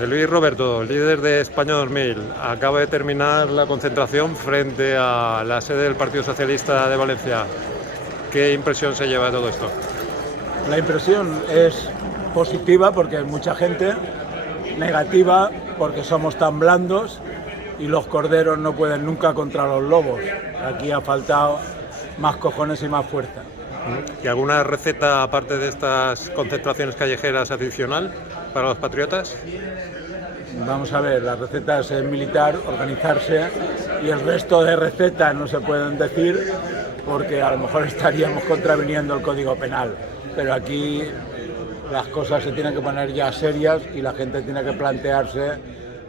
José Luis Roberto, líder de España 2000, acaba de terminar la concentración frente a la sede del Partido Socialista de Valencia. ¿Qué impresión se lleva de todo esto? La impresión es positiva porque hay mucha gente, negativa porque somos tan blandos y los corderos no pueden nunca contra los lobos. Aquí ha faltado más cojones y más fuerza. ¿Y alguna receta, aparte de estas concentraciones callejeras, adicional para los patriotas? Vamos a ver, la receta es militar, organizarse, y el resto de recetas no se pueden decir porque a lo mejor estaríamos contraviniendo el Código Penal. Pero aquí las cosas se tienen que poner ya serias y la gente tiene que plantearse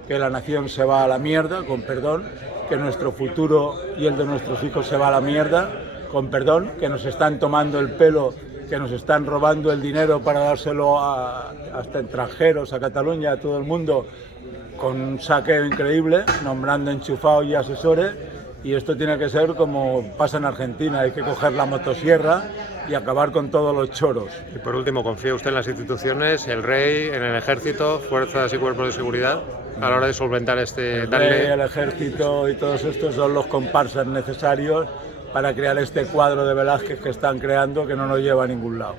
que la nación se va a la mierda, con perdón, que nuestro futuro y el de nuestros hijos se va a la mierda, con perdón, que nos están tomando el pelo, que nos están robando el dinero para dárselo hasta extranjeros, a Cataluña, a todo el mundo, con un saqueo increíble, nombrando enchufados y asesores, y esto tiene que ser como pasa en Argentina, hay que coger la motosierra y acabar con todos los choros. Y por último, ¿confía usted en las instituciones, el rey, en el ejército, fuerzas y cuerpos de seguridad, a la hora de solventar este... El rey, el ejército y todos estos son los comparsas necesarios para crear este cuadro de Velázquez que están creando, que no nos lleva a ningún lado.